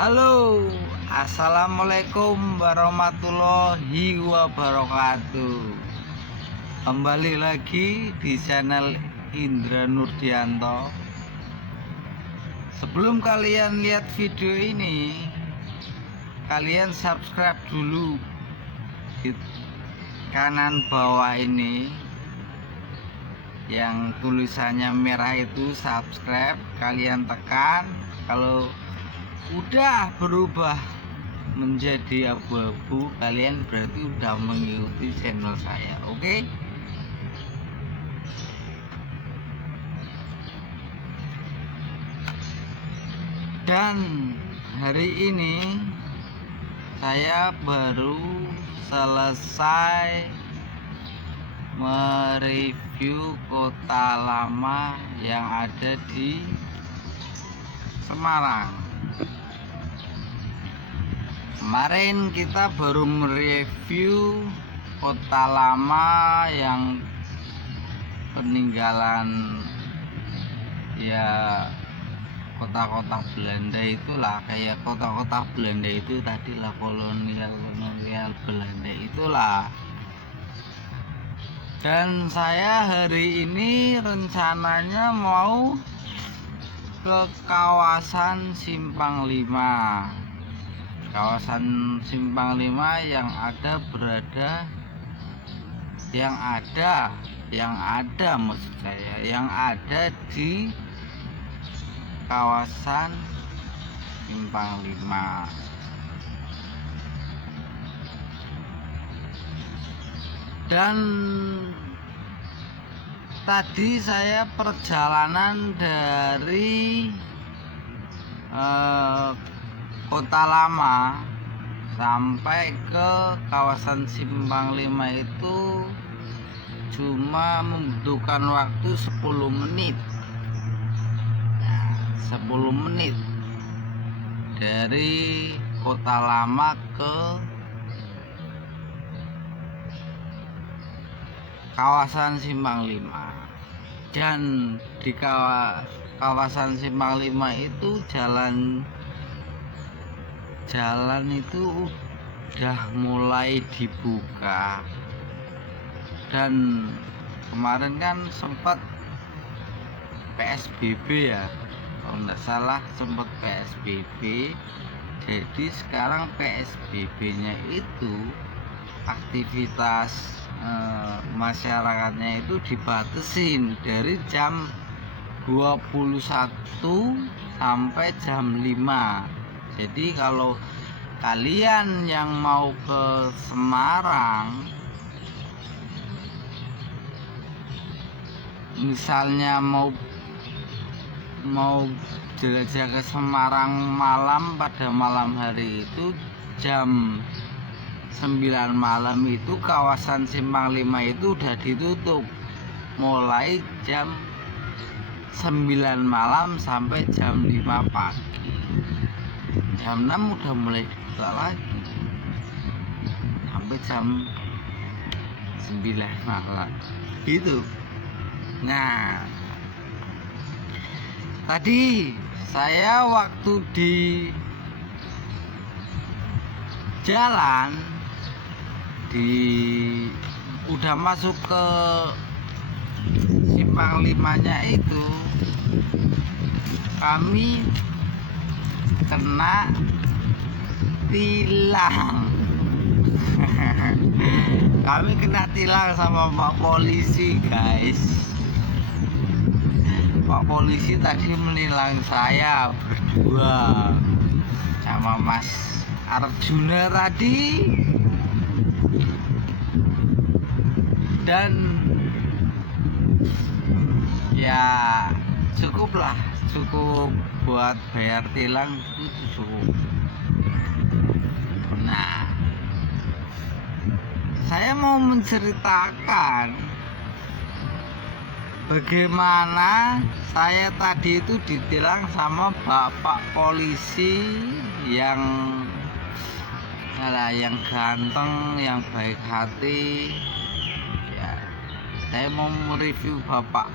Halo, assalamualaikum warahmatullahi wabarakatuh. Kembali lagi di channel Indra Nurdianto. Sebelum kalian lihat video ini, kalian subscribe dulu di kanan bawah ini yang tulisannya merah itu subscribe. Kalian tekan, kalau udah berubah menjadi abu-abu, kalian berarti udah mengikuti channel saya. Oke? Dan hari ini saya baru selesai mereview kota lama yang ada di Semarang. Kemarin kita baru mereview kota lama yang peninggalan ya kota-kota Belanda itulah, kayak kota-kota Belanda itu tadilah kolonial Belanda itulah. Dan saya hari ini rencananya mau ke kawasan Simpang 5. Kawasan Simpang 5 yang ada maksud saya yang ada di kawasan Simpang 5. Dan tadi saya perjalanan dari kota lama sampai ke kawasan Simpang 5 itu cuma membutuhkan waktu 10 menit. 10 menit dari kota lama ke kawasan Simpang 5. Dan di kawasan Simpang 5 itu jalan itu udah mulai dibuka. Dan kemarin kan sempat PSBB ya, kalau nggak salah sempat PSBB. Jadi sekarang PSBB-nya itu aktivitas masyarakatnya itu dibatasin dari jam 21 sampai jam 5. Jadi kalau kalian yang mau ke Semarang, misalnya mau jelajah ke Semarang malam, pada malam hari itu jam 9 malam itu kawasan Simpang 5 itu udah ditutup mulai jam 9 malam sampai jam 5 pagi. Jam 6 udah mulai dibuka lagi sampai jam 9 malam gitu. Nah, tadi saya waktu di jalan udah masuk ke Simpang 5-nya itu, kami kena tilang. Kami kena tilang sama Pak Polisi, guys. Pak Polisi tadi menilang saya berdua sama Mas Arjuna tadi. Dan ya cukup buat bayar tilang itu cukup. Nah, saya mau menceritakan bagaimana saya tadi itu ditilang sama Bapak Polisi yang ganteng, yang baik hati. Ya, saya mau mereview Bapak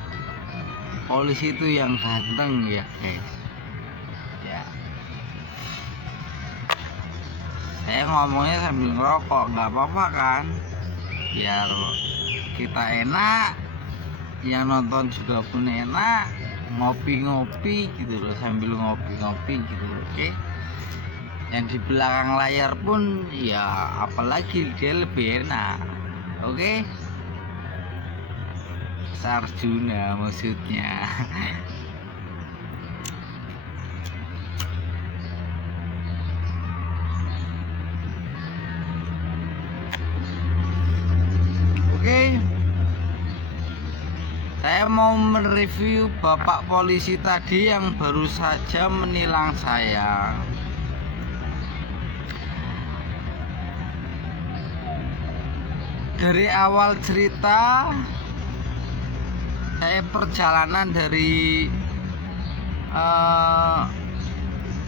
Polisi itu yang ganteng ya, guys. Ya, Saya ngomongnya sambil ngerokok, nggak apa-apa kan, biar kita enak, yang nonton juga pun enak, ngopi-ngopi gitu loh, sambil ngopi-ngopi gitu loh. Oke, yang di belakang layar pun ya apalagi dia lebih enak. Oke, Sarjuna maksudnya. Oke, saya mau mereview bapak polisi tadi yang baru saja menilang saya. Dari awal cerita, saya perjalanan dari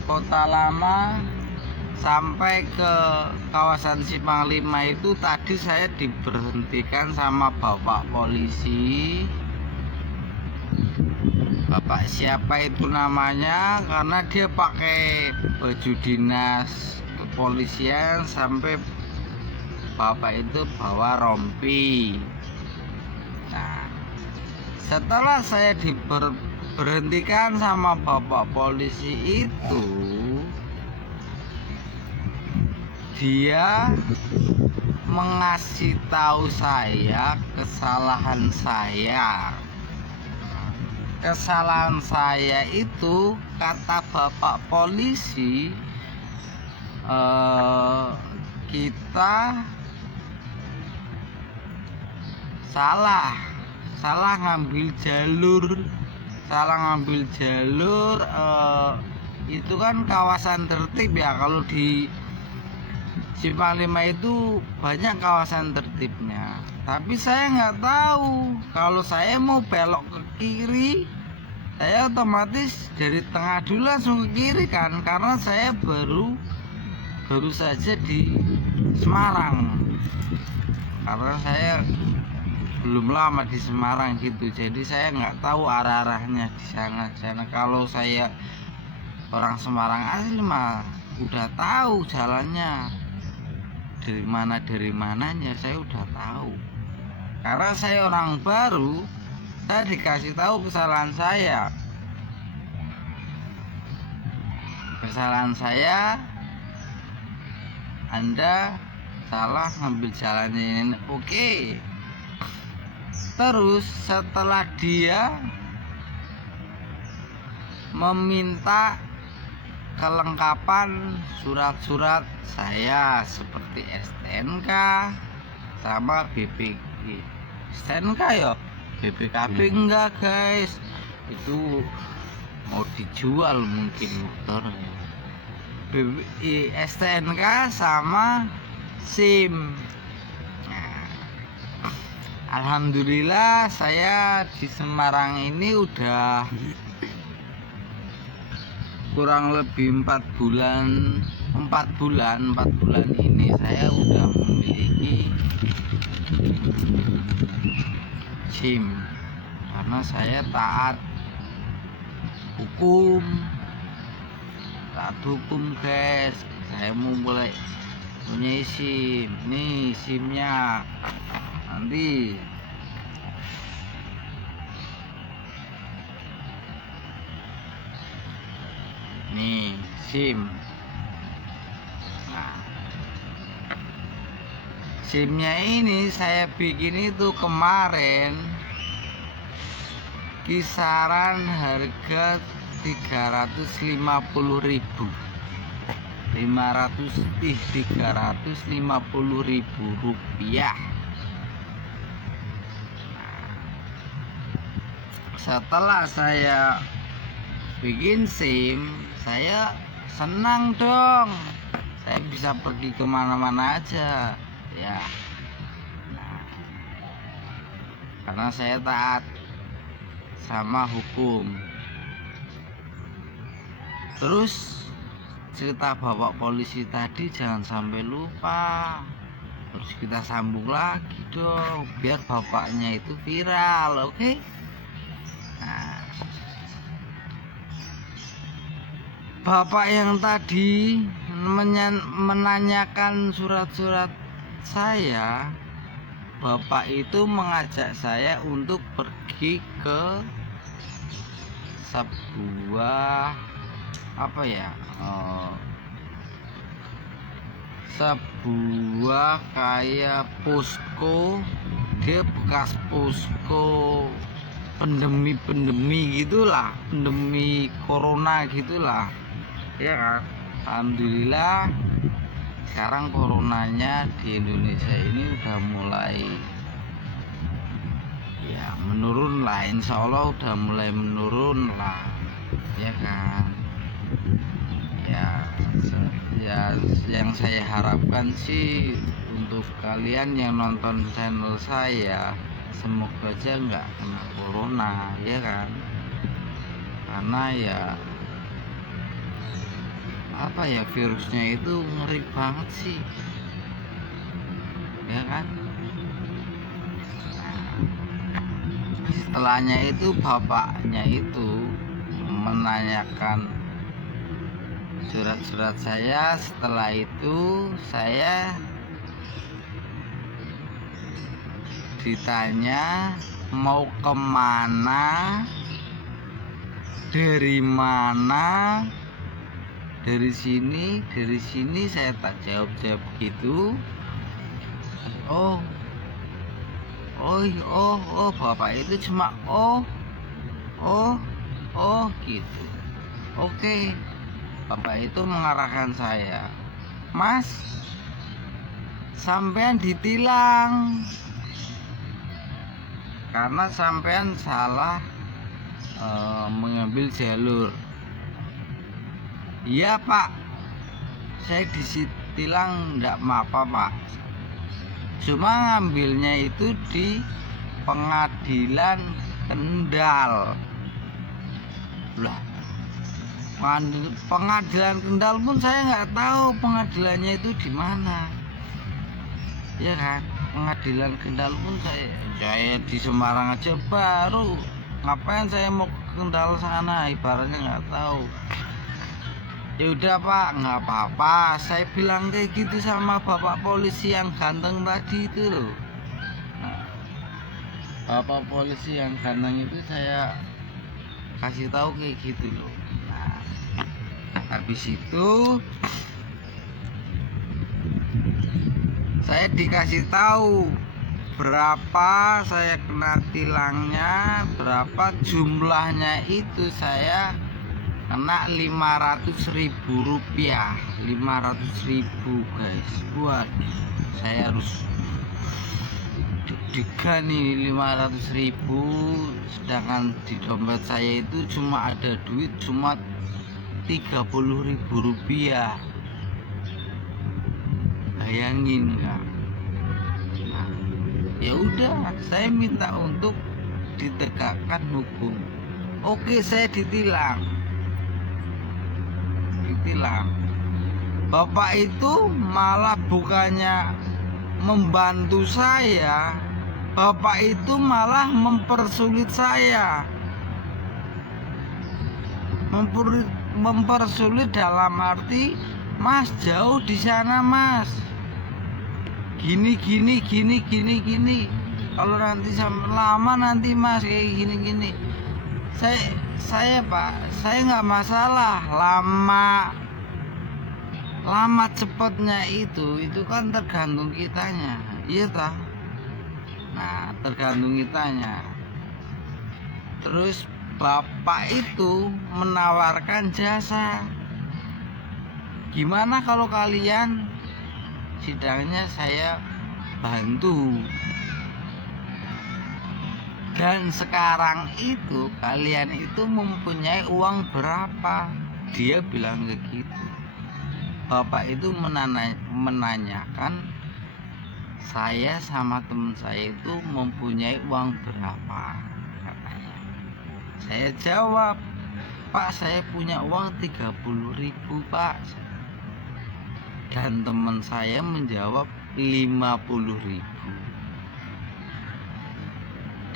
Kota Lama sampai ke kawasan Simpang 5 itu tadi saya diberhentikan sama bapak polisi. Bapak siapa itu namanya, karena dia pakai baju dinas kepolisian sampai bapak itu bawa rompi. Nah, setelah saya diberhentikan sama bapak polisi itu, dia mengasih tahu saya kesalahan saya. Kesalahan saya itu, kata bapak polisi, kita salah ngambil jalur, itu kan kawasan tertib ya. Kalau di Simpang 5 itu banyak kawasan tertibnya, tapi saya nggak tahu kalau saya mau belok ke kiri, saya otomatis dari tengah dulu langsung ke kiri kan, karena saya baru saja di Semarang, karena saya belum lama di Semarang gitu, jadi saya nggak tahu arah-arahnya di sana. Kalau saya orang Semarang asli mah udah tahu jalannya dari mananya, saya udah tahu. Karena saya orang baru, saya dikasih tahu kesalahan saya. Anda salah ngambil jalannya ini. Oke. Terus setelah dia meminta kelengkapan surat-surat saya seperti STNK sama BPK. STNK ya, BPKB enggak guys, itu mau dijual mungkin motor. STNK sama SIM. Nah, alhamdulillah saya di Semarang ini udah kurang lebih 4 bulan ini saya udah memiliki SIM, karena saya taat hukum guys. Saya mau mulai punya SIM. Nih SIM-nya, nanti nih SIM. Nah, SIM-nya ini saya bikin itu kemarin kisaran harga 350.000 rupiah. Setelah saya bikin SIM, saya senang dong, saya bisa pergi kemana-mana aja ya. Nah, karena saya taat sama hukum. Terus cerita bapak polisi tadi jangan sampai lupa, terus kita sambung lagi dong biar bapaknya itu viral. Oke? Nah, bapak yang tadi menanyakan surat-surat saya, bapak itu mengajak saya untuk pergi ke sebuah sebuah kayak posko. Dia bekas posko pandemi gitulah, pandemi corona gitulah ya kan. Alhamdulillah sekarang coronanya di Indonesia ini udah mulai ya menurun lah, insya Allah udah mulai menurun lah ya kan. Ya yang saya harapkan sih untuk kalian yang nonton channel saya, semoga aja nggak kena corona ya kan. Karena ya virusnya itu ngeri banget sih ya kan. Setelahnya itu bapaknya itu menanyakan surat-surat saya. Setelah itu saya ditanya mau kemana, dari mana, dari sini saya tak jawab gitu. Oh bapak itu cuma gitu. Oke, bapak itu mengarahkan saya, Mas, sampean ditilang karena sampean salah mengambil jalur. Iya Pak, saya ditilang enggak apa-apa Pak, cuma ngambilnya itu di pengadilan Kendal. Lah, pengadilan Kendal pun saya nggak tahu pengadilannya itu di mana ya kan. Pengadilan Kendal pun saya di Semarang aja baru, ngapain saya mau ke Kendal sana, ibaratnya nggak tahu. Ya udah Pak, nggak apa-apa, saya bilang kayak gitu sama bapak polisi yang ganteng tadi itu loh. Bapak polisi yang ganteng itu saya kasih tahu kayak gitu loh. Nah, habis itu saya dikasih tahu berapa saya kena tilangnya, berapa jumlahnya. Itu saya kena 500.000 rupiah, 500.000 guys. Buat saya harus deg-degan nih, 500.000, sedangkan di dompet saya itu cuma ada duit cuma 30.000 rupiah. Bayangin nggak? Nah, ya udah, saya minta untuk ditegakkan hukum. Oke, saya ditilang. Bapak itu malah bukannya membantu saya, bapak itu malah mempersulit saya. Mempersulit dalam arti, Mas, jauh di sana Mas, gini. Kalau nanti sampai lama nanti Mas kayak gini. Saya Pak, saya nggak masalah lama cepatnya itu kan tergantung kitanya, iya tah. Nah, tergantung kitanya. Terus bapak itu menawarkan jasa, gimana kalau kalian sidangnya saya bantu. Dan sekarang itu kalian itu mempunyai uang berapa? Dia bilang begitu. Bapak itu menanyakan saya sama teman saya itu mempunyai uang berapa katanya. Saya jawab, Pak, saya punya uang 30.000 Pak. Dan teman saya menjawab 50.000.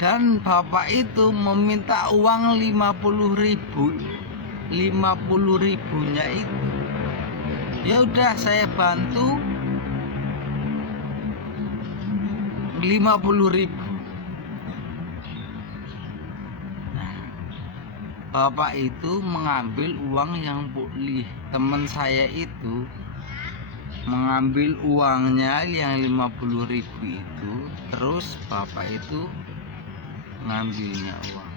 Dan bapak itu meminta uang 50.000. 50.000-nya itu Ya udah saya bantu 50.000. Nah, bapak itu mengambil uang yang teman saya itu mengambil uangnya yang 50.000 itu, terus bapak itu ngambilnya uang.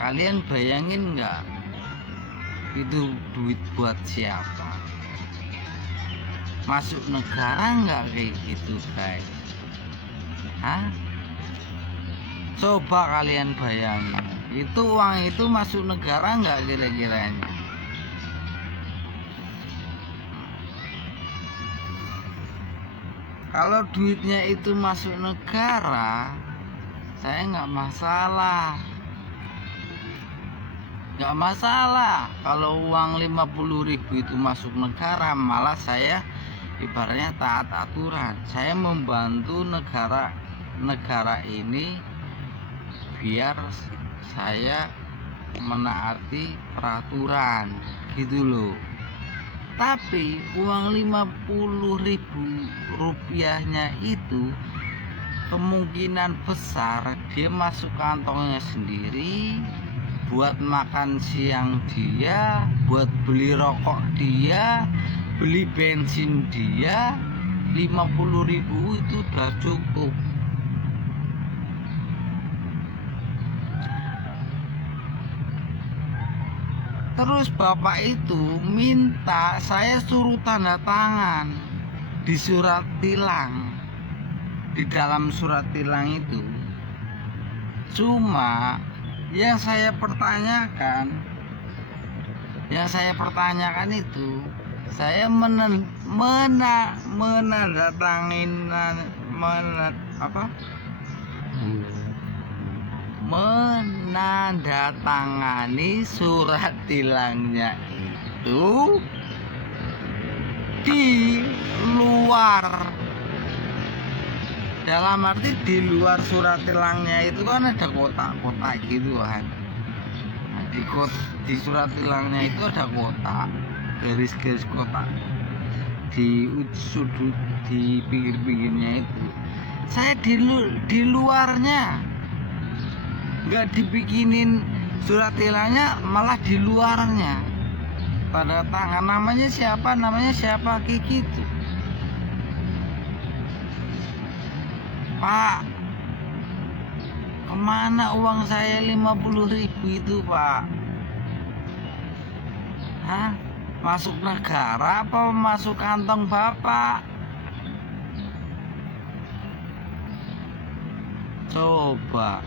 Kalian bayangin nggak, itu duit buat siapa? Masuk negara nggak kayak gitu guys? Hah? Coba kalian bayangin, itu uang itu masuk negara nggak kira-kiranya? Kalau duitnya itu masuk negara, saya nggak masalah. Nggak masalah kalau uang 50.000 itu masuk negara, malah saya ibaratnya taat aturan. Saya membantu negara ini biar saya menaati peraturan gitu loh. Tapi uang 50.000 rupiahnya itu kemungkinan besar dia masuk kantongnya sendiri, buat makan siang dia, buat beli rokok dia, beli bensin dia. 50.000 itu udah cukup. Terus bapak itu minta saya suruh tanda tangan di surat tilang. Di dalam surat tilang itu cuma yang saya pertanyakan itu, saya menandatangani surat tilangnya itu di luar, dalam arti di luar surat tilangnya itu kan ada kotak-kotak gitu kan. Nah, di surat tilangnya itu ada kotak, garis-garis kotak di sudut, di pinggir-pinggirnya itu. Saya di luarnya, nggak dibikinin surat tilangnya, malah di luarnya pada tangan namanya siapa kayak gitu. Pak, kemana uang saya 50.000 itu Pak? Hah? Masuk negara apa masuk kantong Bapak? Coba,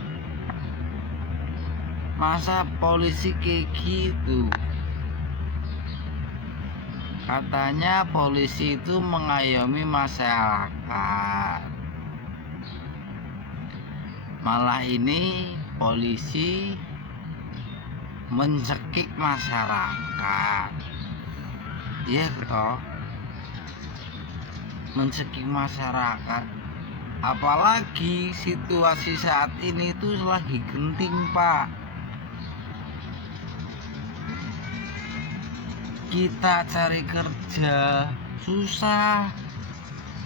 masa polisi kayak gitu? Katanya polisi itu mengayomi masyarakat, malah ini polisi mencekik masyarakat. Iya toh, mencekik masyarakat. Apalagi situasi saat ini itu lagi genting Pak. Kita cari kerja susah,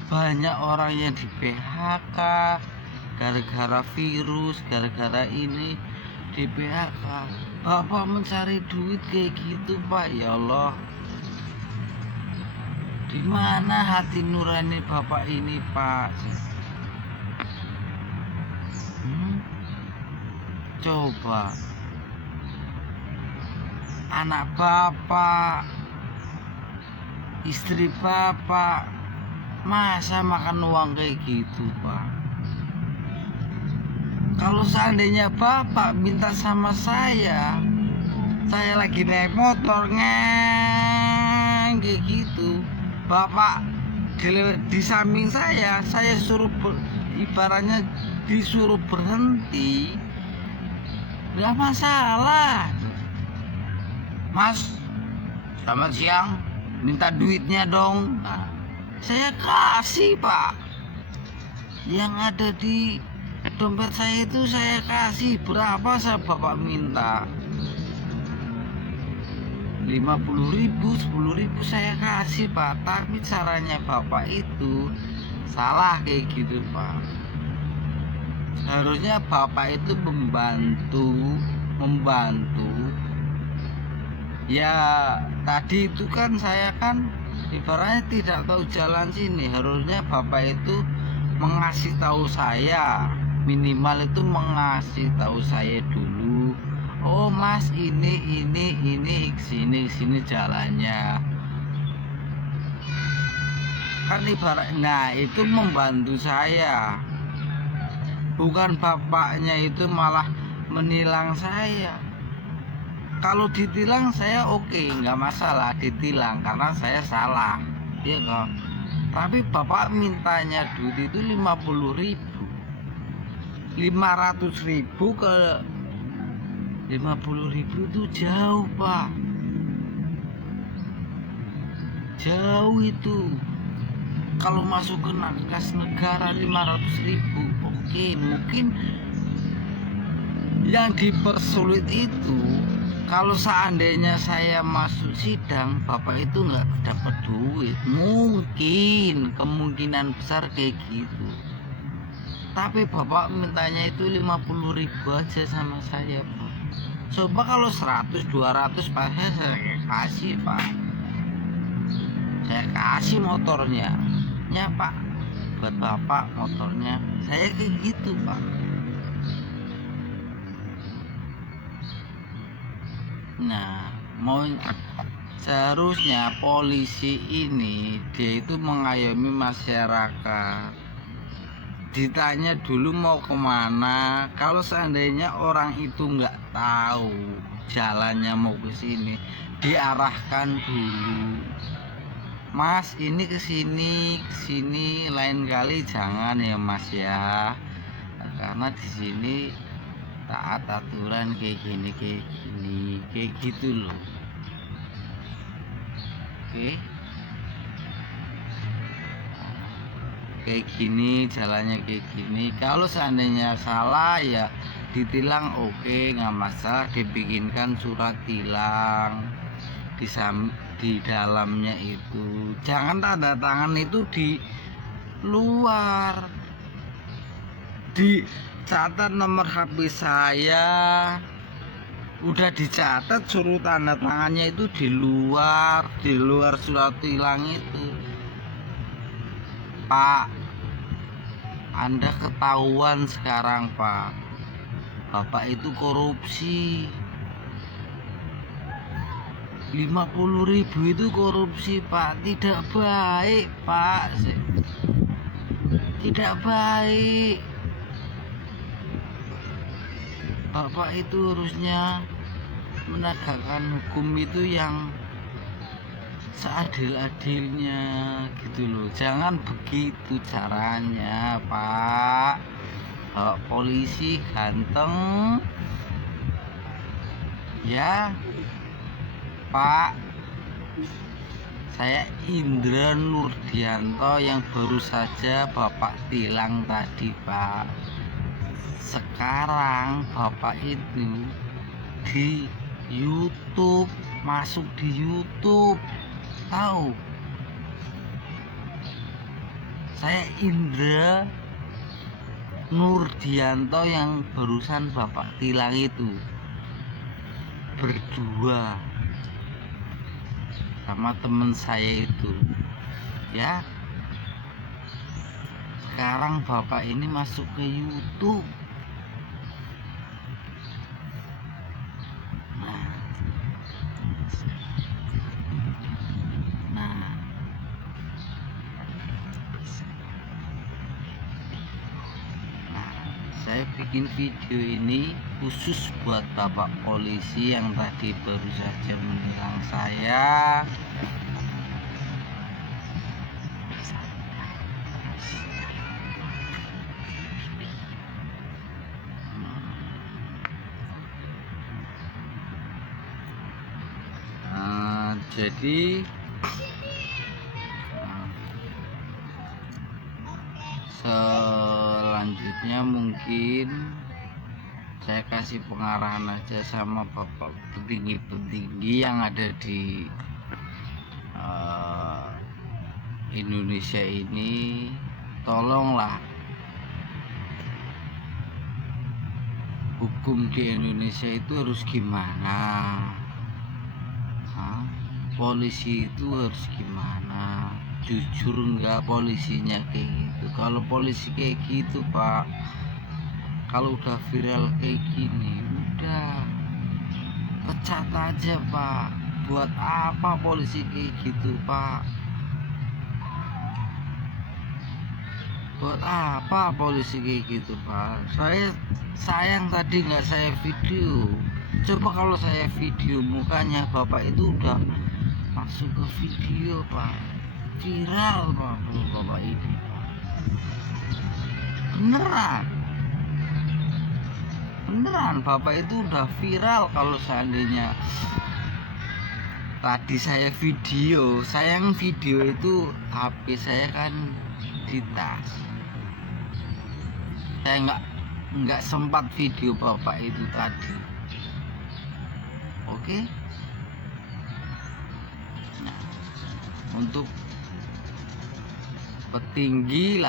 banyak orang yang di PHK gara-gara virus, gara-gara ini di PHK. Bapak mencari duit kayak gitu Pak, ya Allah. Di mana hati nurani Bapak ini Pak? Coba, anak Bapak, istri Bapak, masa makan uang kayak gitu Pak? Kalau seandainya Bapak minta sama saya lagi naik motor kayak gitu, Bapak di samping saya suruh ibaratnya disuruh berhenti, nggak masalah. Mas, selamat siang, minta duitnya dong. Nah, saya kasih Pak. Yang ada di Dompet saya itu saya kasih berapa bapak minta? 50.000, 10.000 saya kasih Pak. Tapi caranya bapak itu salah kayak gitu Pak. Seharusnya bapak itu membantu. Ya tadi itu kan saya kan ibaratnya tidak tahu jalan sini. Harusnya bapak itu mengasih tahu saya, minimal itu mengasih tahu saya dulu. Oh mas, ini sini jalannya. Kan ibarat, nah itu membantu saya. Bukan bapaknya itu malah menilang saya. Kalau ditilang saya oke, nggak masalah ditilang karena saya salah, ya kan. Tapi bapak mintanya duit itu 50.000, 500.000 ke 50.000 itu jauh Pak, jauh itu. Kalau masuk ke kas negara 500.000, oke, mungkin yang dipersulit itu kalau seandainya saya masuk sidang, bapak itu nggak dapat duit, mungkin kemungkinan besar kayak gitu. Tapi bapak mintanya itu 50.000 aja sama saya Pak. Coba kalau 100-200 Pak, saya kasih Pak, saya kasih motornya ya Pak, buat bapak motornya, saya kayak gitu Pak. Nah, seharusnya polisi ini dia itu mengayomi masyarakat. Ditanya dulu mau kemana. Kalau seandainya orang itu nggak tahu jalannya mau ke sini, diarahkan dulu. Mas, ini ke sini, lain kali jangan ya Mas ya. Karena di sini taat aturan kayak gini kayak gitu loh. Oke, kayak gini jalannya kayak gini. Kalau seandainya salah ya ditilang, oke, nggak masalah, dibikinkan surat tilang di dalamnya itu. Jangan tanda tangan itu di luar, dicatat nomor HP saya, udah dicatat, suruh tanda tangannya itu di luar surat tilang itu. Pak, Anda ketahuan sekarang Pak, bapak itu korupsi. 50.000 itu korupsi Pak, tidak baik Pak, tidak baik. Bapak itu harusnya menegakkan hukum itu yang seadil-adilnya gitu loh. Jangan begitu caranya Pak. Bapak polisi ganteng ya Pak. Saya Indra Nurdianto yang baru saja bapak tilang tadi Pak. Sekarang bapak itu di YouTube, masuk di YouTube, tahu? Saya Indra Nurdianto yang barusan bapak tilang itu, berdua sama temen saya itu ya. Sekarang bapak ini masuk ke YouTube. Saya bikin video ini khusus buat bapak polisi yang tadi baru saja menilang saya. Jadi selanjutnya selanjutnya mungkin saya kasih pengarahan aja sama bapak petinggi-petinggi yang ada di Indonesia ini. Tolonglah, hukum di Indonesia itu harus gimana? Polisi itu harus gimana? Jujur enggak polisinya kayak gitu? Kalau polisi kayak gitu Pak, kalau udah viral kayak gini, udah pecat aja Pak. Buat apa polisi kayak gitu Pak? Buat apa polisi kayak gitu Pak? Saya sayang tadi nggak saya video. Coba kalau saya video mukanya bapak itu udah masuk ke video Pak, viral Pak, bapak ini beneran bapak itu udah viral. Kalau seandainya tadi saya video, sayang video itu HP saya kan di tas, saya nggak sempat video bapak itu tadi. Oke. Nah, untuk petinggi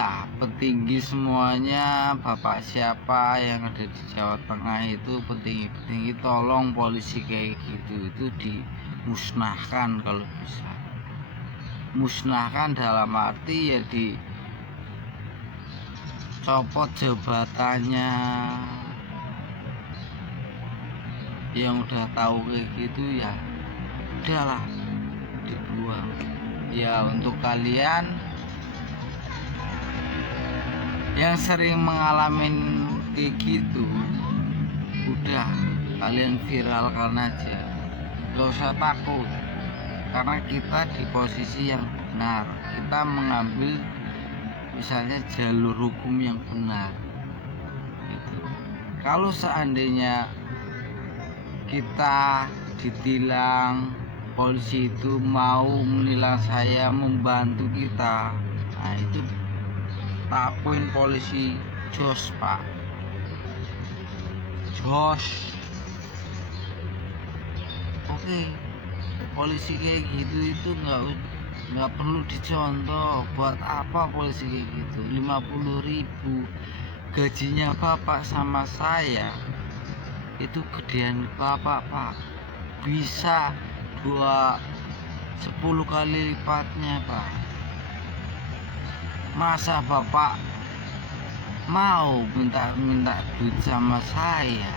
semuanya, bapak siapa yang ada di Jawa Tengah itu, petinggi tolong polisi kayak gitu itu dimusnahkan. Kalau bisa musnahkan dalam arti ya dicopot jabatannya. Yang udah tahu kayak gitu ya udahlah, dibuang. Ya untuk kalian yang sering mengalami kayak gitu, udah kalian viralkan aja, gak usah takut, karena kita di posisi yang benar, kita mengambil misalnya jalur hukum yang benar gitu. Kalau seandainya kita ditilang, polisi itu mau menilang saya, membantu kita, nah itu takuin polisi jos Pak, jos. Oke, polisi kayak gitu itu nggak perlu dicontoh. Buat apa polisi kayak gitu? 50.000 gajinya bapak sama saya itu gedean bapak Pak, bisa 10 kali lipatnya Pak. Masa bapak mau minta duit sama saya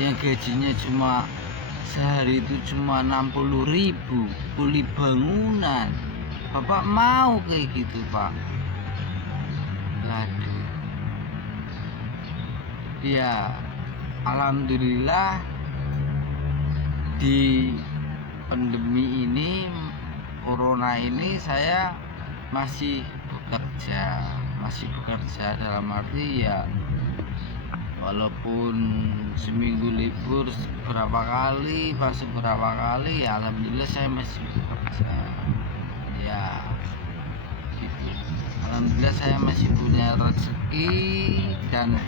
yang gajinya cuma sehari itu cuma 60.000, beli bangunan, bapak mau kayak gitu Pak? Aduh. Ya alhamdulillah di pandemi ini, corona ini, saya masih bekerja dalam arti ya walaupun seminggu libur beberapa kali ya alhamdulillah saya masih bekerja ya gitu. Alhamdulillah saya masih punya rezeki dan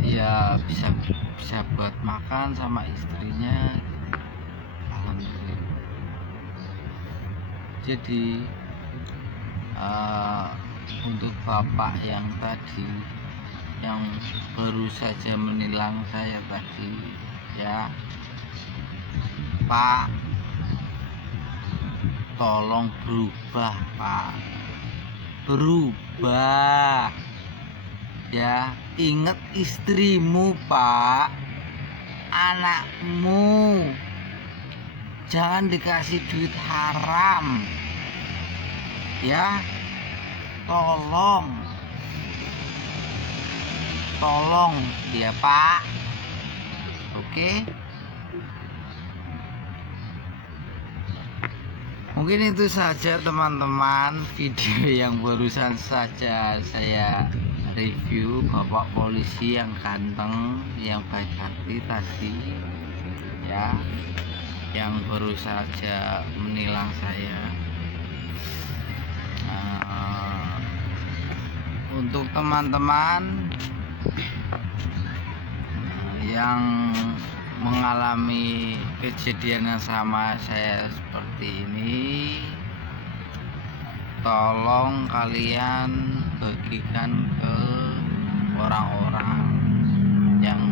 ya bisa buat makan sama istrinya, alhamdulillah. Jadi untuk bapak yang tadi yang baru saja menilang saya tadi, ya Pak, tolong berubah Pak, berubah ya. Ingat istrimu Pak, anakmu, jangan dikasih duit haram ya. Tolong ya Pak. Oke. Mungkin itu saja teman-teman video yang barusan saja saya review bapak polisi yang ganteng, yang baik hati tadi ya, yang baru saja menilang saya. untuk teman-teman yang mengalami kejadian yang sama saya seperti ini, tolong kalian bagikan ke orang-orang yang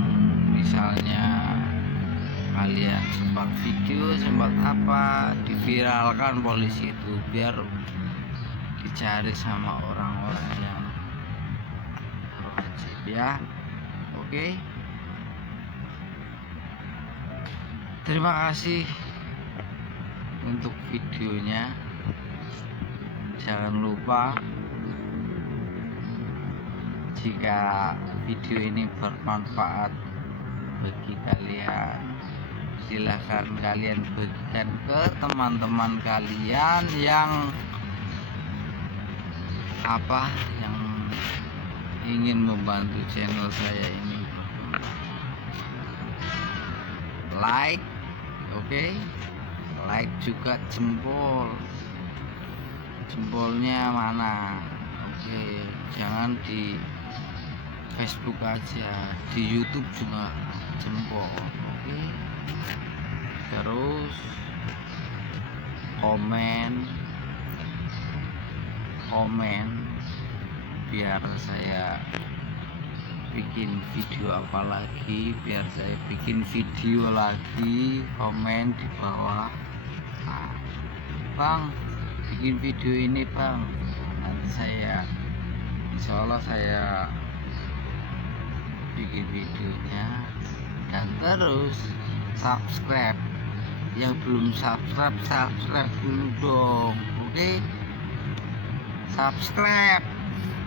misalnya kalian sempat video, sempat apa, diviralkan polisi itu, biar dicari sama orang-orang yang berwajib ya. Oke, terima kasih untuk videonya. Jangan lupa, jika video ini bermanfaat bagi kalian, silahkan kalian bagikan ke teman-teman kalian yang yang ingin membantu channel saya ini. Like, oke, like juga jempolnya mana, oke, jangan di Facebook aja, di YouTube juga jempol, oke. Terus komen biar saya bikin video apa lagi, biar saya bikin video lagi. Komen di bawah, Bang, bikin video ini Bang, nanti saya insyaallah saya bikin videonya. Dan terus subscribe, yang belum subscribe dulu dong, oke? Subscribe,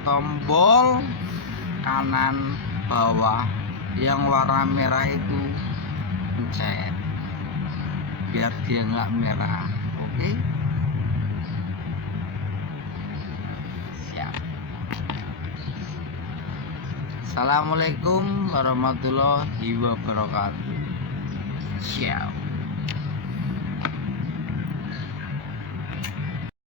tombol kanan bawah yang warna merah itu pencet biar dia nggak merah, oke? Siap. Assalamualaikum warahmatullahi wabarakatuh. Ciao.